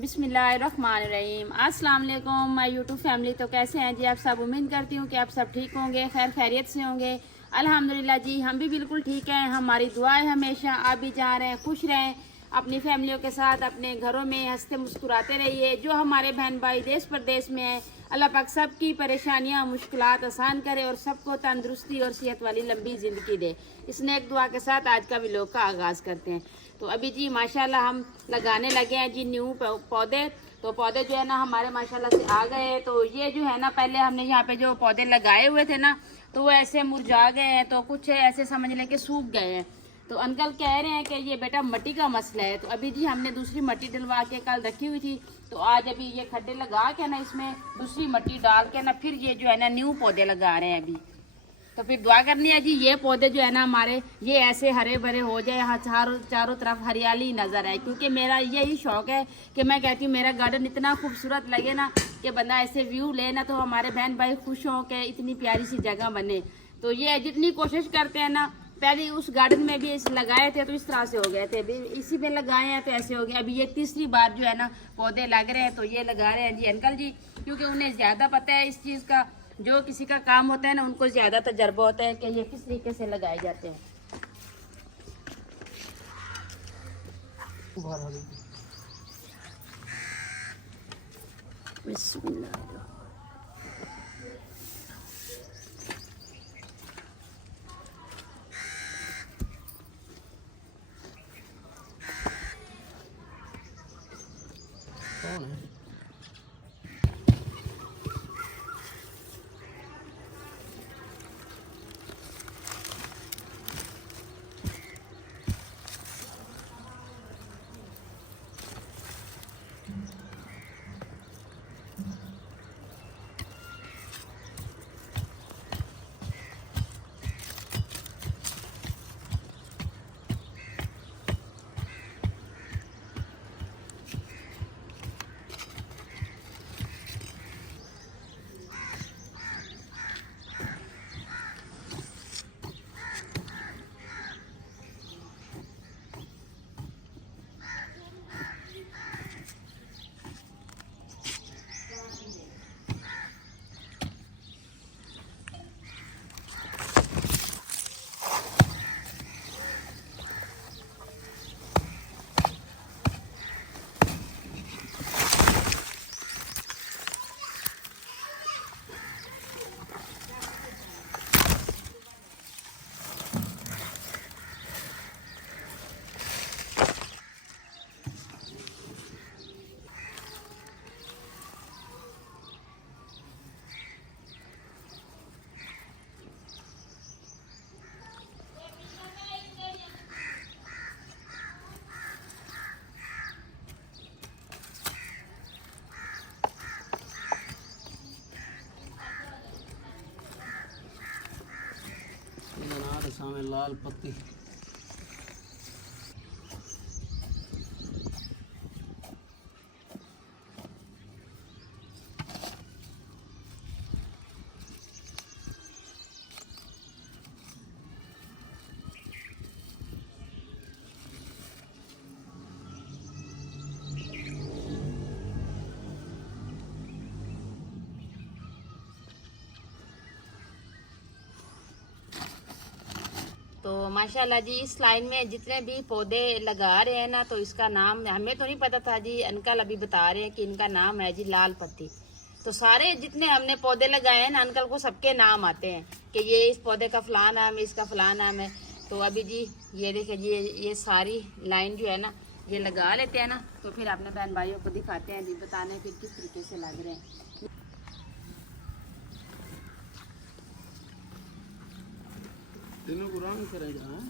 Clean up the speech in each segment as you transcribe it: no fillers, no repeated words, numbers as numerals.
बिस्मिल्लाहिर्रहमानिर्रहीम। अस्सलाम वालेकुम माय यूट्यूब फैमिली। तो कैसे हैं जी आप सब? उम्मीद करती हूँ कि आप सब ठीक होंगे, खैर खैरियत से होंगे। अल्हम्दुलिल्लाह जी, हम भी बिल्कुल ठीक हैं। हमारी दुआ है हमेशा आप भी जहाँ रहें खुश रहें, अपनी फैमिलियों के साथ अपने घरों में हंसते मुस्कुराते रहिए। जो हमारे बहन भाई देश प्रदेश में हैं, अल्लाह पाक सबकी परेशानियाँ मुश्किलात आसान करे और सबको तंदुरुस्ती और सेहत वाली लंबी ज़िंदगी दे। इस नेक दुआ के साथ आज का व्लॉग का आगाज़ करते हैं। तो अभी जी माशाल्लाह हम लगाने लगे हैं जी न्यू पौधे। तो पौधे जो है ना हमारे माशाल्लाह से आ गए हैं। तो ये जो है ना पहले हमने यहाँ पे जो पौधे लगाए हुए थे ना, तो वो ऐसे मुरझा गए हैं, तो कुछ ऐसे समझ लें कि सूख गए हैं। तो अंकल कह रहे हैं कि ये बेटा मिट्टी का मसला है। तो अभी जी हमने दूसरी मिट्टी डलवा के कल रखी हुई थी, तो आज अभी ये खड्डे लगा के ना इसमें दूसरी मिट्टी डाल के ना फिर ये जो है ना न्यू पौधे लगा रहे हैं अभी। तो फिर दुआ करनी है जी ये पौधे जो है ना हमारे ये ऐसे हरे भरे हो जाए, हाँ चारों चारों तरफ हरियाली नजर आए। क्योंकि मेरा यही शौक है कि मैं कहती हूँ मेरा गार्डन इतना खूबसूरत लगे ना कि बंदा ऐसे व्यू ले ना तो हमारे बहन भाई खुश हों कि इतनी प्यारी सी जगह बने। तो ये जितनी कोशिश करते हैं ना, पहले उस गार्डन में भी इस लगाए थे तो इस तरह से हो गए थे, इसी में लगाए हैं तो ऐसे हो गए। अभी ये तीसरी बार जो है ना पौधे लग रहे हैं, तो ये लगा रहे हैं जी अंकल जी, क्योंकि उन्हें ज़्यादा पता है इस चीज़ का। जो किसी का काम होता है ना उनको ज़्यादा तजर्बा होता है कि ये किस तरीके से लगाए जाते हैं। बिस्मिल्लाह। कौन है? अनार सामने लाल पत्ती। तो माशाल्लाह जी इस लाइन में जितने भी पौधे लगा रहे हैं ना, तो इसका नाम हमें तो नहीं पता था जी, अंकल अभी बता रहे हैं कि इनका नाम है जी लाल पत्ती। तो सारे जितने हमने पौधे लगाए हैं ना अंकल को सबके नाम आते हैं कि ये इस पौधे का फलां नाम है, इसका फलां नाम है। तो अभी जी ये देखिए जी ये सारी लाइन जो है ना ये लगा लेते हैं ना, तो फिर अपने बहन भाइयों को दिखाते हैं जी, बताने फिर किस तरीके से लग रहे हैं। तीनों को रंग करें जहाँ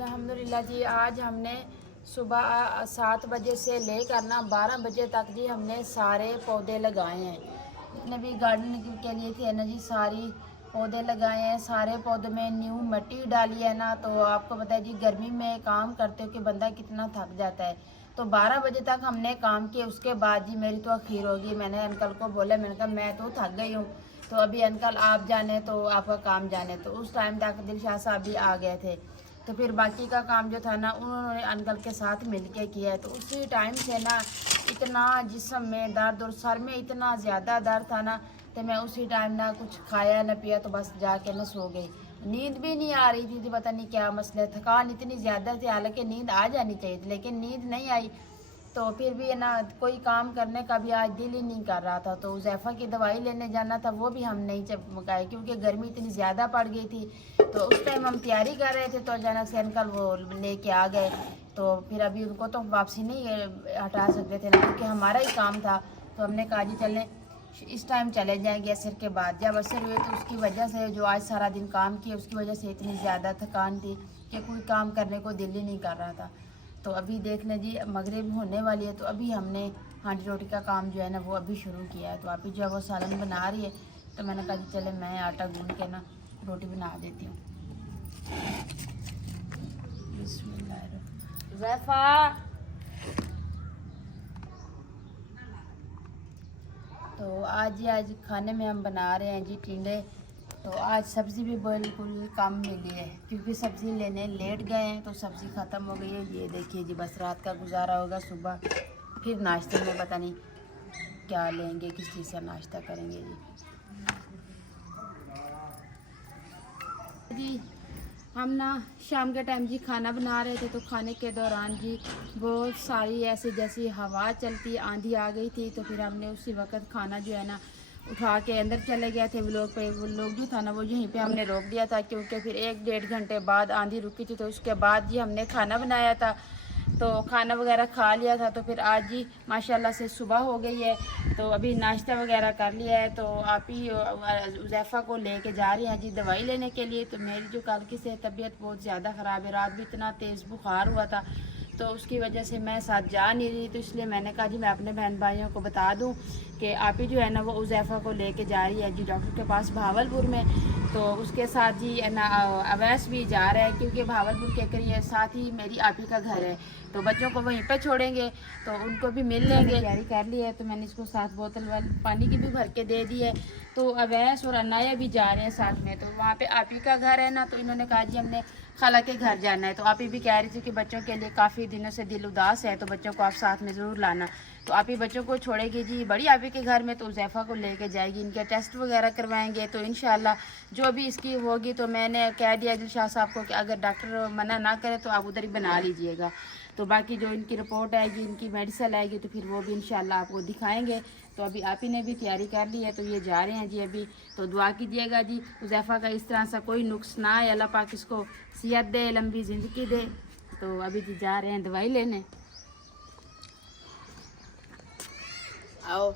अल्हम्दुलिल्लाह जी, आज हमने सुबह 7 बजे से लेकर ना 12 बजे तक जी हमने सारे पौधे लगाए हैं। जितने भी गार्डन के लिए थे ना जी, सारी पौधे लगाए हैं। सारे पौधे में न्यू मिट्टी डाली है ना, तो आपको पता है जी गर्मी में काम करते हो कि बंदा कितना थक जाता है। तो 12 बजे तक हमने काम किया। उसके बाद जी मेरी तो अखीर होगी। मैंने अंकल को बोला, मैंने कहा मैं तो थक गई हूँ, तो अभी अंकल आप जाने तो आपका काम जाने। तो उस टाइम तक दिलशाद साहब भी आ गए थे। तो फिर बाकी का काम जो था ना उन्होंने अंकल के साथ मिल के किया है। तो उसी टाइम से ना इतना जिस्म में दर्द और सर में इतना ज़्यादा दर्द था ना, तो मैं उसी टाइम ना कुछ खाया ना पिया, तो बस जाके ना सो गई। नींद भी नहीं आ रही थी, तो पता नहीं क्या मसला, थकान इतनी ज़्यादा थी। हालांकि नींद आ जानी चाहिए थी, लेकिन नींद नहीं आई। तो फिर भी है ना कोई काम करने का भी आज दिल ही नहीं कर रहा था। तो उज़ैफ़ा की दवाई लेने जाना था, वो भी हम नहीं चमकाए क्योंकि गर्मी इतनी ज़्यादा पड़ गई थी। तो उस टाइम हम तैयारी कर रहे थे, तो अचानक से अंकल वो लेके आ गए। तो फिर अभी उनको तो वापसी नहीं हटा सकते थे ना, क्योंकि हमारा ही काम था। तो हमने कहा जी चलें इस टाइम चले जाएंगे असर के बाद। जब असर हुए तो उसकी वजह से जो आज सारा दिन काम किया उसकी वजह से इतनी ज़्यादा थकान थी कि कोई काम करने को दिल ही नहीं कर रहा था। तो अभी देख लें जी मगरिब होने वाली है, तो अभी हमने हांडी रोटी का काम जो है ना वो अभी शुरू किया है। तो अभी जो है वो सालन बना रही है, तो मैंने कहा जी चले मैं आटा गूंद के ना रोटी बना देती हूँ। ज़ैफ़ा, तो आज खाने में हम बना रहे हैं जी टिंडे। तो आज सब्ज़ी भी बिल्कुल कम मिली है क्योंकि सब्ज़ी लेने लेट गए हैं, तो सब्ज़ी ख़त्म हो गई है। ये देखिए जी, बस रात का गुजारा होगा। सुबह फिर नाश्ते में पता नहीं क्या लेंगे, किस चीज़ का नाश्ता करेंगे जी। हम ना शाम के टाइम जी खाना बना रहे थे, तो खाने के दौरान जी बहुत सारी ऐसे जैसी हवा चलती आंधी आ गई थी। तो फिर हमने उसी वक्त खाना जो है ना उठा के अंदर चले गए थे। वो लोग जो था ना वो यहीं पे हमने रोक दिया था, क्योंकि फिर 1-1.5 घंटे बाद आंधी रुकी थी। तो उसके बाद जी हमने खाना बनाया था, तो खाना वगैरह खा लिया था। तो फिर आज जी माशाल्लाह से सुबह हो गई है, तो अभी नाश्ता वगैरह कर लिया है। तो आप ही उज़ैफ़ा को लेके जा रही हैं जी दवाई लेने के लिए। तो मेरी जो कल की से तबीयत बहुत ज़्यादा ख़राब है, रात भी इतना तेज़ बुखार हुआ था, तो उसकी वजह से मैं साथ जा नहीं रही। तो इसलिए मैंने कहा जी मैं अपने बहन भाइयों को बता दूं कि आप ही जो है ना वो उज़ैफ़ा को लेके जा रही है जी डॉक्टर के पास भावलपुर में। तो उसके साथ जी ना अवैस भी जा रहा है, क्योंकि भावलपुर के करिए साथ ही मेरी आप ही का घर है। तो बच्चों को वहीं पे छोड़ेंगे तो उनको भी मिल लेंगे। तैयारी कर ली है, तो मैंने इसको 7 बोतल पानी की भी भर के दे दी है। तो अवैस और अनाया भी जा रहे हैं साथ में। तो वहाँ पे आप ही का घर है ना, तो इन्होंने कहा जी हमने खाला के घर जाना है। तो आप ही भी कह रही थी कि बच्चों के लिए काफ़ी दिनों से दिल उदास है, तो बच्चों को आप साथ में ज़रूर लाना। तो आप ही बच्चों को छोड़ेगी जी बड़ी आप ही के घर में, तो उज़ैफ़ा को लेके जाएगी, इनके टेस्ट वगैरह करवाएंगे। तो इंशाल्लाह जो भी इसकी होगी, तो मैंने कह दिया दिलशाद साहब को कि अगर डॉक्टर मना ना करे तो आप उधर ही बना लीजिएगा। तो बाकी जो इनकी रिपोर्ट आएगी, इनकी मेडिसिन आएगी, तो फिर वो भी इंशाल्लाह आपको दिखाएंगे। तो अभी आप ही ने भी तैयारी कर ली है, तो ये जा रहे हैं जी अभी। तो दुआ कीजिएगा जी उज़ैफ़ा का इस तरह सा कोई नुक्स ना आए, अल्लाह पाक इसको सेहत दे, लंबी ज़िंदगी दे। तो अभी जी जा रहे हैं दवाई लेने। आओ,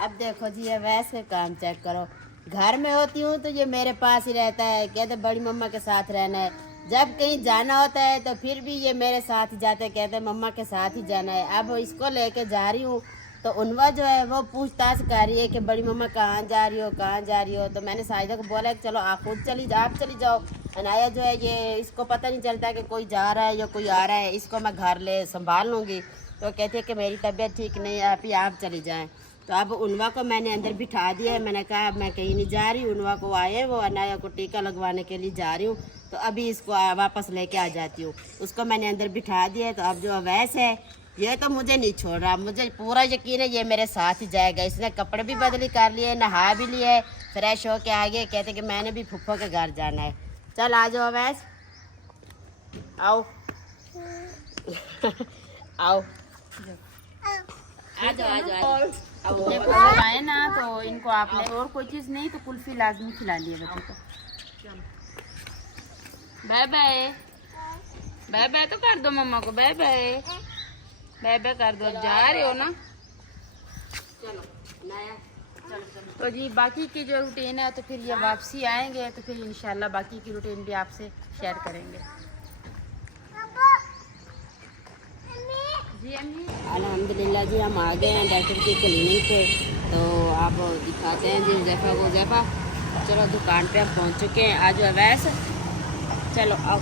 अब देखो जी ये वैसे काम चेक करो। घर में होती हूँ तो ये मेरे पास ही रहता है, कहते बड़ी मम्मा के साथ रहना है। जब कहीं जाना होता है तो फिर भी ये मेरे साथ ही जाते, कहते मम्मा के साथ ही जाना है। अब इसको लेके जा रही हूँ, तो उनवा जो है वो पूछताछ कर रही है कि बड़ी मम्मा कहाँ जा रही हो, कहाँ जा रही हो। तो मैंने साहिदा को बोला कि चलो आप खुद आप चली जाओ। अनाया जो है ये इसको पता नहीं चलता कि कोई जा रहा है या कोई आ रहा है, इसको मैं घर ले संभाल लूँगी। तो कहते हैं कि मेरी तबीयत ठीक नहीं है, आप ही आप चली जाएं। तो अब उनवा को मैंने अंदर बिठा दिया है। मैंने कहा अब मैं कहीं नहीं जा रही, उनवा को आए वो अनाया को टीका लगवाने के लिए जा रही हूँ, तो अभी इसको वापस लेके आ जाती हूँ। उसको मैंने अंदर बिठा दिया है। तो अब जो अवैस है ये तो मुझे नहीं छोड़ रहा, मुझे पूरा यकीन है ये मेरे साथ ही जाएगा। इसने कपड़े भी बदली कर लिए, नहा भी लिए, फ्रेश होके आ गए। कहते कि मैंने भी फुफ्फो के घर जाना है। चल आ जाओ अवैस, आओ आओ आ जाओ आ जाओ। आए ना तो इनको आपने और कोई चीज़ नहीं तो कुल्फी लाजमी खिला लिए बच्चों को। बाय बाय, बाय बाय तो कर दो मम्मा को, बाय बाय, बाय बाय कर दो। जा रहे हो ना, चलो नया। तो जी बाकी की जो रूटीन है तो फिर ये वापसी आएंगे, तो फिर इंशाल्लाह बाकी की रूटीन भी आपसे शेयर करेंगे। जी अम्मी। अल्हम्दुलिल्लाह जी, हम आ गए हैं डॉक्टर की क्लिनिक पे। तो आप दिखाते हैं जी हुज़ैफ़ा को। हुज़ैफ़ा चलो, दुकान पे हम पहुंच चुके हैं। आज अवैस, चलो आओ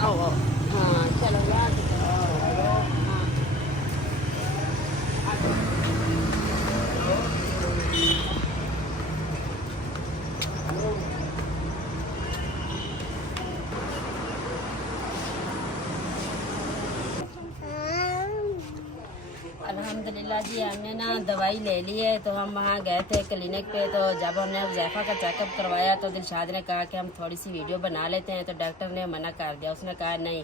आओ आओ। हाँ चलो यहाँ से चलो। हाँ अल्हम्दुलिल्लाह जी, हमने ना दवाई ले ली है। तो हम वहाँ गए थे क्लिनिक पे। तो जब हमने हुज़ैफ़ा का चेकअप करवाया तो दिलशाद ने कहा कि हम थोड़ी सी वीडियो बना लेते हैं। तो डॉक्टर ने मना कर दिया। उसने कहा नहीं,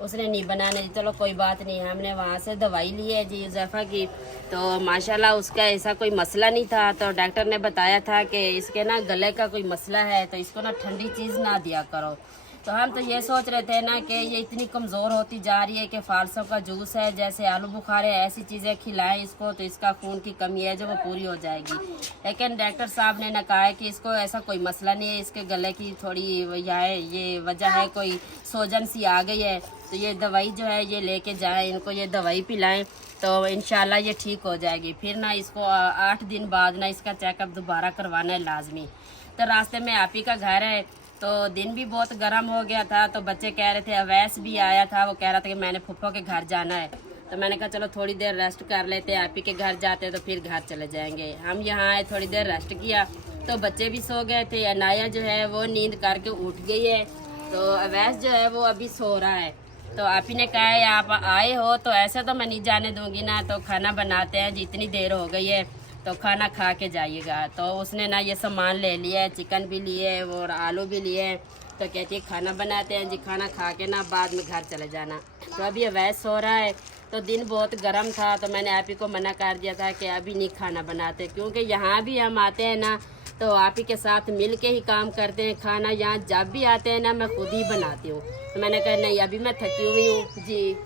उसने नहीं बनाने दी। चलो कोई बात नहीं, हमने वहाँ से दवाई ली है जी हुज़ैफ़ा की। तो माशाल्लाह उसका ऐसा कोई मसला नहीं था। तो डॉक्टर ने बताया था कि इसके ना गले का कोई मसला है, तो इसको ना ठंडी चीज़ ना दिया करो। तो हम तो ये सोच रहे थे ना कि ये इतनी कमज़ोर होती जा रही है कि फालसों का जूस है, जैसे आलू बुखारे, ऐसी चीज़ें खिलाएं इसको तो इसका खून की कमी है जो वो पूरी हो जाएगी। लेकिन डॉक्टर साहब ने ना कहा है कि इसको ऐसा कोई मसला नहीं है, इसके गले की थोड़ी ये वजह है, कोई सोजन सी आ गई है। तो ये दवाई जो है ये लेके जाएं, इनको ये दवाई पिलाएं तो इंशाल्लाह ये ठीक हो जाएगी। फिर ना इसको 8 दिन बाद ना इसका चेकअप दोबारा करवाना है लाजमी। तो रास्ते में आप ही का घर है, तो दिन भी बहुत गर्म हो गया था। तो बच्चे कह रहे थे, अवैस भी आया था, वो कह रहा था कि मैंने फुफ्फो के घर जाना है। तो मैंने कहा चलो थोड़ी देर रेस्ट कर लेते हैं, आप ही के घर जाते तो फिर घर चले जाएंगे। हम यहाँ आए, थोड़ी देर रेस्ट किया तो बच्चे भी सो गए थे। अनाया जो है वो नींद करके उठ गई है। तो अवैस जो है वो अभी सो रहा है। तो आप ही ने कहा है आप आए हो तो ऐसे तो मैं नहीं जाने दूंगी ना, तो खाना बनाते हैं, जितनी देर हो गई है तो खाना खा के जाइएगा। तो उसने ना ये सामान ले लिया है, चिकन भी लिए और आलू भी लिए। तो कहती है खाना बनाते हैं जी, खाना खा के ना बाद में घर चले जाना। तो अभी अवैस सो रहा है। तो दिन बहुत गर्म था तो मैंने आप ही को मना कर दिया था कि अभी नहीं खाना बनाते, क्योंकि यहाँ भी हम आते हैं ना तो आप ही के साथ मिल के ही काम करते हैं। खाना यहाँ जब भी आते हैं ना मैं खुद ही बनाती हूँ। तो मैंने कहा नहीं, अभी मैं थकी हुई हूँ जी,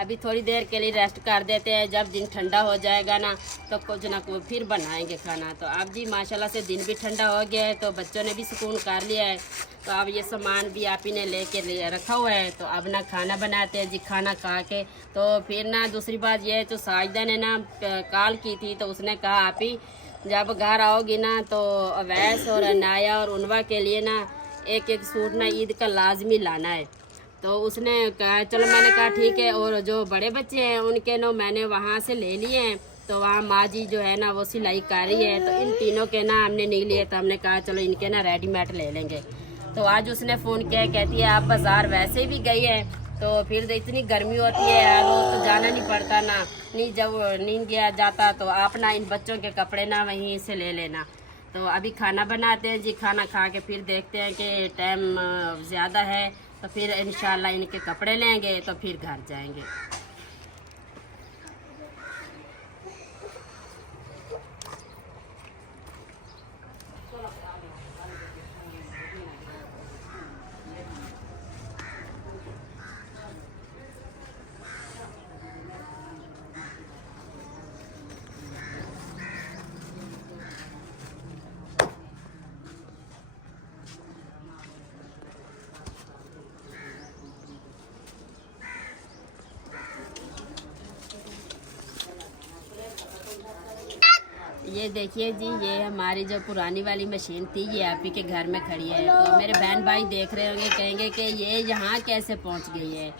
अभी थोड़ी देर के लिए रेस्ट कर देते हैं, जब दिन ठंडा हो जाएगा ना तो कुछ ना कुछ फिर बनाएंगे खाना। तो अब जी माशाल्लाह से दिन भी ठंडा हो गया है, तो बच्चों ने भी सुकून कर लिया है। तो अब ये सामान भी आप ही ने लेके रखा हुआ है। तो अब ना खाना बनाते हैं जी, खाना खा के। तो फिर ना दूसरी बात ये है, जो साजिदा ने ना कॉल की थी तो उसने कहा आप ही जब घर आओगी ना तो अवैस और अनाया और उनवा के लिए ना एक एक सूट ना ईद का लाजमी लाना है। तो उसने कहा चलो, मैंने कहा ठीक है। और जो बड़े बच्चे हैं उनके ना मैंने वहाँ से ले लिए हैं। तो वहाँ माँ जी जो है ना वो सिलाई कर रही है। तो इन तीनों के ना हमने नहीं लिए, तो हमने कहा चलो इनके ना रेडीमेड ले लेंगे। तो आज उसने फ़ोन किया, कहती है आप बाज़ार वैसे भी गई है तो फिर इतनी गर्मी होती है रोज़ तो जाना नहीं पड़ता ना, नहीं जब नहीं गया जाता तो आप ना इन बच्चों के कपड़े ना वहीं से ले लेना। तो अभी खाना बनाते हैं जी, खाना खा के फिर देखते हैं कि टाइम ज़्यादा है तो फिर इंशाल्लाह इनके कपड़े लेंगे तो फिर घर जाएंगे। ये देखिए जी, ये हमारी जो पुरानी वाली मशीन थी ये आप ही के घर में खड़ी है। तो मेरे बहन भाई देख रहे होंगे, कहेंगे कि ये यहाँ कैसे पहुँच गई है।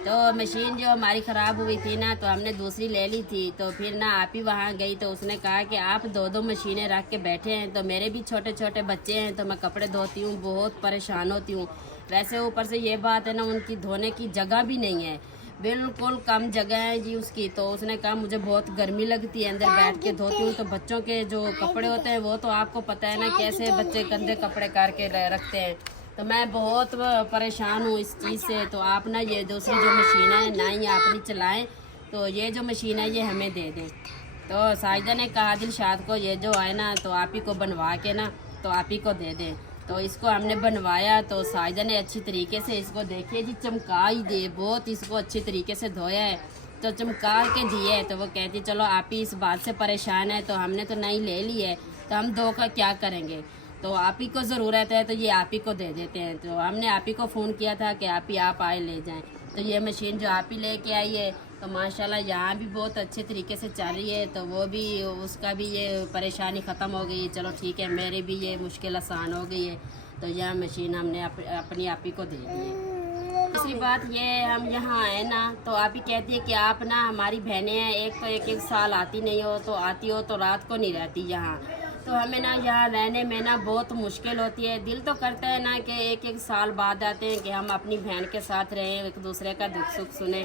तो मशीन जो हमारी ख़राब हुई थी ना तो हमने दूसरी ले ली थी। तो फिर ना आप ही वहाँ गई तो उसने कहा कि आप दो दो मशीनें रख के बैठे हैं। तो मेरे भी छोटे छोटे बच्चे हैं तो मैं कपड़े धोती हूँ, बहुत परेशान होती हूँ। वैसे ऊपर से ये बात है ना, उनकी धोने की जगह भी नहीं है, बिल्कुल कम जगह है जी उसकी। तो उसने कहा मुझे बहुत गर्मी लगती है, अंदर बैठ के धोती हूँ। तो बच्चों के जो कपड़े होते हैं वो तो आपको पता है ना कैसे बच्चे गंदे कपड़े करके रखते हैं। तो मैं बहुत परेशान हूँ इस चीज़ से। तो आप ना ये दूसरी जो मशीन है ना ही आप नहीं चलाएं, तो ये जो मशीन है ये हमें दे दें। तो साजिदा ने कहा दिलशाद को ये जो है ना तो आप ही को बनवा के ना तो आप ही को दे दें। तो इसको हमने बनवाया तो साजिदा ने अच्छी तरीके से इसको देखिए जी चमका ही दे, बहुत इसको अच्छी तरीके से धोया है तो चमका के दिए। तो वो कहती चलो आप ही इस बात से परेशान है तो हमने तो नहीं ले ली है तो हम दो का क्या करेंगे, तो आप ही को ज़रूरत है तो ये आप ही को दे देते हैं। तो हमने आप ही को फ़ोन किया था कि आप ही आप आए ले जाएं। तो ये मशीन जो आप ही लेके आई है तो माशाल्लाह यहाँ भी बहुत अच्छे तरीके से चल रही है, तो वो भी उसका भी ये परेशानी ख़त्म हो गई है। चलो ठीक है, मेरी भी ये मुश्किल आसान हो गई है, तो यह मशीन हमने अपनी आप ही को दे दी है। दूसरी बात ये, हम यहाँ आए ना तो आप ही कहती है कि आप ना हमारी बहनें हैं, एक तो एक साल आती नहीं हो, तो आती हो तो रात को नहीं रहती यहाँ, तो हमें ना यहाँ रहने में ना बहुत मुश्किल होती है। दिल तो करता है ना कि एक साल बाद आते हैं कि हम अपनी बहन के साथ रहें, एक दूसरे का दुख सुख सुने।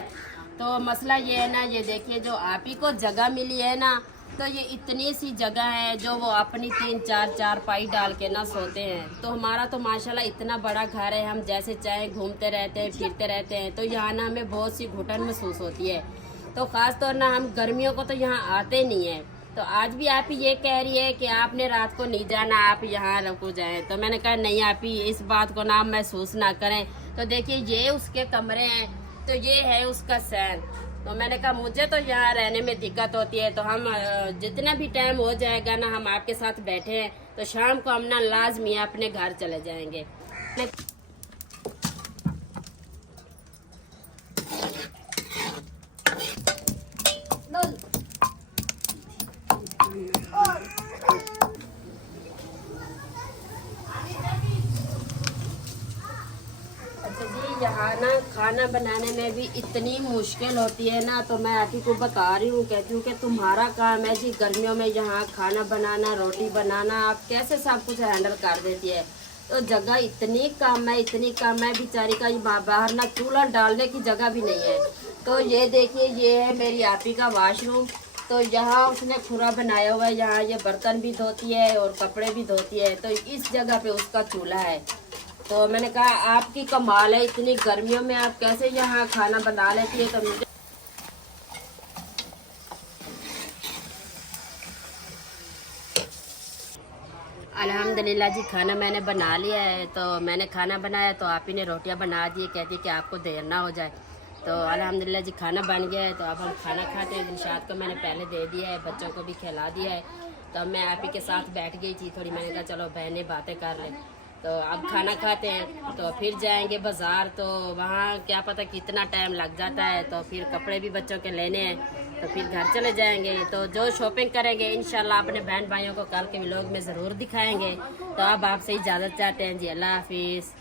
तो मसला ये है ना, ये देखिए जो आप ही को जगह मिली है ना, तो ये इतनी सी जगह है जो वो अपनी 3-4 चारपाई डाल के ना सोते हैं। तो हमारा तो माशाल्लाह इतना बड़ा घर है, हम जैसे चाहे घूमते रहते हैं, फिरते रहते हैं। तो यहाँ ना हमें बहुत सी घुटन महसूस होती है, तो ख़ास तौर ना हम गर्मियों को तो यहाँ आते नहीं हैं। तो आज भी आप ही ये कह रही है कि आपने रात को नहीं जाना, आप यहाँ रुको जाएं। तो मैंने कहा नहीं, आप ही इस बात को ना महसूस ना करें। तो देखिए ये उसके कमरे हैं, तो ये है उसका सैन। तो मैंने कहा मुझे तो यहाँ रहने में दिक्कत होती है, तो हम जितना भी टाइम हो जाएगा ना हम आपके साथ बैठे हैं, तो शाम को हम ना लाजमी अपने घर चले जाएंगे। यहाँ ना खाना बनाने में भी इतनी मुश्किल होती है ना, तो मैं आंटी को बता रही हूँ, कहती हूँ कि तुम्हारा काम है जी गर्मियों में यहाँ खाना बनाना, रोटी बनाना, आप कैसे सब कुछ हैंडल कर देती है। तो जगह इतनी कम है, इतनी कम है, बेचारी का बाहर ना चूल्हा डालने की जगह भी नहीं है। तो ये देखिए ये है मेरी आपी का वॉशरूम। तो यहाँ उसने खुरा बनाया हुआ है, यहाँ ये बर्तन भी धोती है और कपड़े भी धोती है, तो इस जगह पे उसका चूल्हा है। तो मैंने कहा आपकी कमाल है, इतनी गर्मियों में आप कैसे यहाँ खाना बना लेती है। तो मुझे अल्हम्दुलिल्लाह जी खाना मैंने बना लिया है। तो मैंने खाना बनाया तो आप ही ने रोटियां बना दी, कहती कि आपको देर ना हो जाए। तो अल्हम्दुलिल्लाह जी खाना बन गया है, तो अब हम खाना खाते हैं। दिलशाद को मैंने पहले दे दिया है, बच्चों को भी खिला दिया है। तो अब मैं आप ही के साथ बैठ गई थी थोड़ी, मैंने कहा चलो बहनें बातें कर लें। तो अब खाना खाते हैं तो फिर जाएंगे बाज़ार, तो वहाँ क्या पता कितना टाइम लग जाता है। तो फिर कपड़े भी बच्चों के लेने हैं, तो फिर घर चले जाएंगे। तो जो शॉपिंग करेंगे इंशाल्लाह अपने बहन भाइयों को कल के व्लॉग में ज़रूर दिखाएंगे। तो अब आपसे इजाज़त चाहते हैं जी, अल्लाह हाफिज़।